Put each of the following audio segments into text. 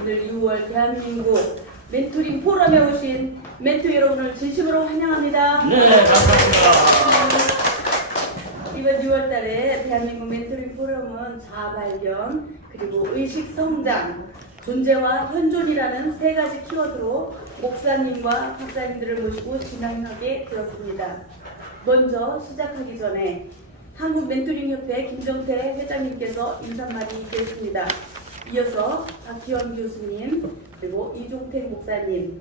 오늘 6월 대한민국 멘토링 포럼에 오신 멘토 여러분을 진심으로 환영합니다. 네, 감사합니다. 이번 6월 달에 대한민국 멘토링 포럼은 자아 발견 그리고 의식 성장 존재와 현존이라는 세 가지 키워드로 목사님과 박사님들을 모시고 진행하게 되었습니다. 먼저 시작하기 전에 한국 멘토링 협회 김정태 회장님께서 인사말이 있겠습니다. 이어서 박기원 교수님 그리고 이종택 목사님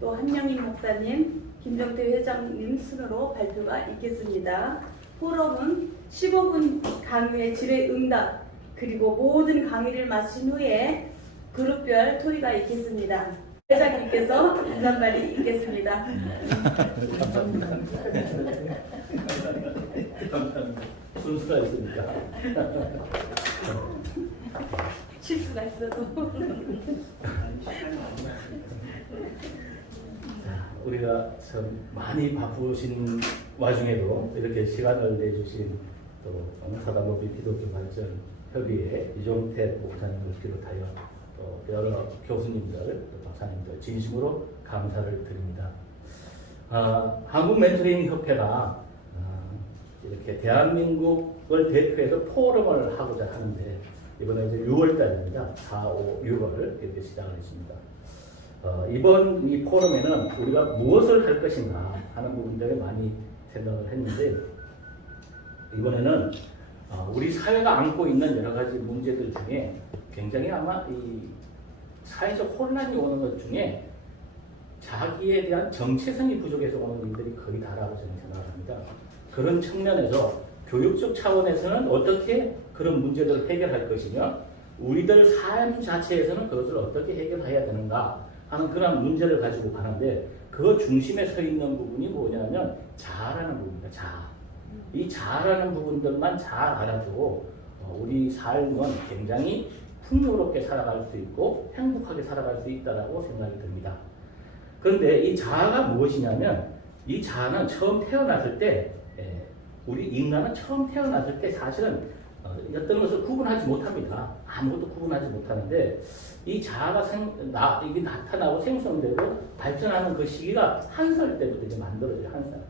또 한명인 목사님 김정태 회장님 순으로 발표가 있겠습니다. 포럼은 15분 강의의 질의 응답 그리고 모든 강의를 마친 후에 그룹별 토의가 있겠습니다. 회장님께서 인사말이 있겠습니다. 감사합니다. 감사합니다. 순수가 있으니까. 실수가 있어도 자, 우리가 참 많이 바쁘신 와중에도 이렇게 시간을 내주신 또 사단법인 기독교 발전 협의회 이종태 목사님을 비롯하여 또 여러 교수님들, 또 박사님들 진심으로 감사를 드립니다. 아, 한국 멘토링 협회가 아, 이렇게 대한민국을 대표해서 포럼을 하고자 하는데 이번에 이제 6월 달입니다. 4, 5, 6월 이렇게 시작을 했습니다. 어, 이번 이 포럼에는 우리가 무엇을 할 것인가 하는 부분들에 많이 생각을 했는데 이번에는 어, 우리 사회가 안고 있는 여러 가지 문제들 중에 굉장히 아마 이 사회적 혼란이 오는 것 중에 자기에 대한 정체성이 부족해서 오는 일들이 거의 다라고 저는 생각을 합니다. 그런 측면에서 교육적 차원에서는 어떻게 그런 문제들을 해결할 것이며 우리들 삶 자체에서는 그것을 어떻게 해결해야 되는가 하는 그런 문제를 가지고 가는데 그 중심에 서 있는 부분이 뭐냐면 자아라는 부분입니다. 자아. 이 자아라는 부분들만 잘 알아도 어, 우리 삶은 굉장히 풍요롭게 살아갈 수 있고 행복하게 살아갈 수 있다라고 생각이 듭니다. 그런데 이 자아가 무엇이냐면 이 자아는 처음 태어났을 때 예, 우리 인간은 처음 태어났을 때 사실은 어, 어떤 것을 구분하지 못합니다. 아무것도 구분하지 못하는데 이 자아가 생, 나, 이게 나타나고 생성되고 발전하는 그 시기가 한 살 때부터 이제 만들어져요. 한 살.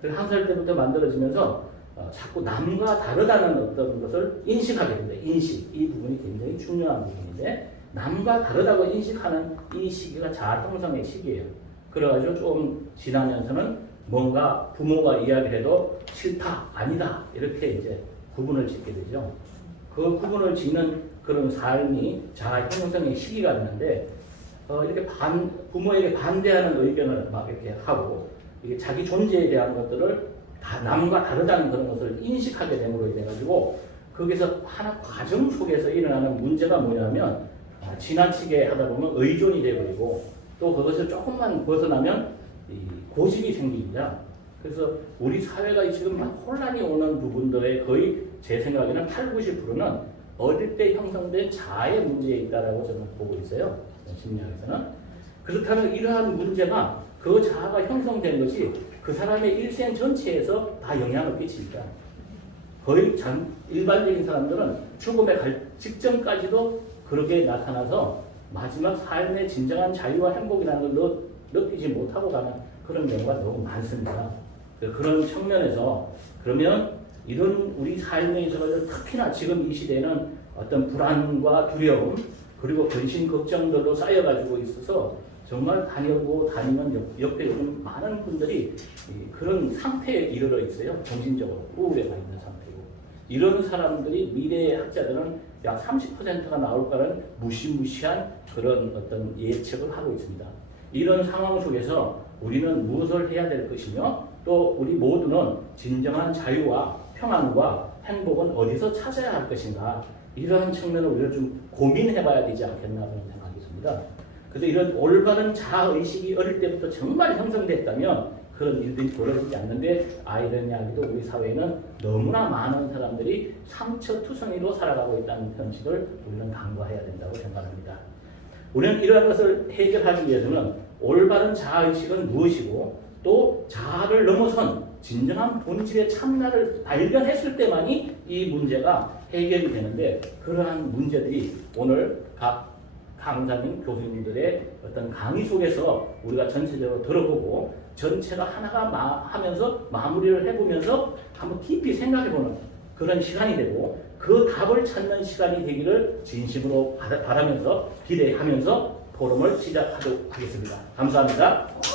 그래서 한살 때부터 만들어지면서 어, 자꾸 남과 다르다는 어떤 것을 인식하게 됩니다. 인식. 이 부분이 굉장히 중요한 부분인데 남과 다르다고 인식하는 이 시기가 자아 형성의 시기예요. 그래가지고 좀 지나면서는 뭔가 부모가 이야기해도 싫다, 아니다 이렇게 이제 구분을 짓게 되죠. 그 구분을 짓는 그런 삶이 자아 형성의 시기가 되는데 어, 이렇게 반 부모에게 반대하는 의견을 막 이렇게 하고 이게 자기 존재에 대한 것들을 다 남과 다르다는 그런 것을 인식하게 됨으로 인해 가지고 거기서 하나 과정 속에서 일어나는 문제가 뭐냐면 아, 지나치게 하다 보면 의존이 되버리고 또 그것을 조금만 벗어나면 이 고집이 생깁니다. 그래서 우리 사회가 지금 막 혼란이 오는 부분들의 거의 제 생각에는 8, 90%는 어릴 때 형성된 자아의 문제에 있다라고 저는 보고 있어요. 심리학에서는. 그렇다면 이러한 문제가 그 자아가 형성된 것이 그 사람의 일생 전체에서 다 영향을 끼칩니다. 거의 전 일반적인 사람들은 죽음에 갈 직전까지도 그렇게 나타나서 마지막 삶의 진정한 자유와 행복이라는 걸 느- 느끼지 못하고 가는 그런 경우가 너무 많습니다. 그런 측면에서 그러면 이런 우리 삶에 있어서 특히나 지금 이 시대에는 어떤 불안과 두려움 그리고 근심 걱정들도 쌓여가지고 있어서 정말 다니고 다니면 옆- 옆에 요즘 많은 분들이 이 그런 상태에 이르러 있어요. 정신적으로 우울에 가 있는 상태고 이런 사람들이 미래의 학자들은 약 30%가 나올 거라는 무시무시한 그런 어떤 예측을 하고 있습니다. 이런 상황 속에서 우리는 무엇을 해야 될 것이며 또 우리 모두는 진정한 자유와 평안과 행복은 어디서 찾아야 할 것인가 이러한 측면을 우리가 좀 고민해 봐야 되지 않겠나 그런 생각이 듭니다. 그래서 이런 올바른 자아의식이 어릴 때부터 정말 형성됐다면 그런 일들이 벌어지지 않는데 이야기도 우리 사회에는 너무나 많은 사람들이 상처투성이로 살아가고 있다는 현실을 우리는 간과해야 된다고 생각합니다. 우리는 이러한 것을 해결하기 위해서는 올바른 자아의식은 무엇이고 또 자아를 넘어선 진정한 본질의 참나를 발견했을 때만이 이 문제가 해결이 되는데 그러한 문제들이 오늘 각 강사님, 교수님들의 어떤 강의 속에서 우리가 전체적으로 들어보고 전체가 하나가 마- 하면서 마무리를 해보면서 한번 깊이 생각해보는 그런 시간이 되고 그 답을 찾는 시간이 되기를 진심으로 바라- 바라면서 기대하면서 포럼을 시작하도록 하겠습니다. 감사합니다.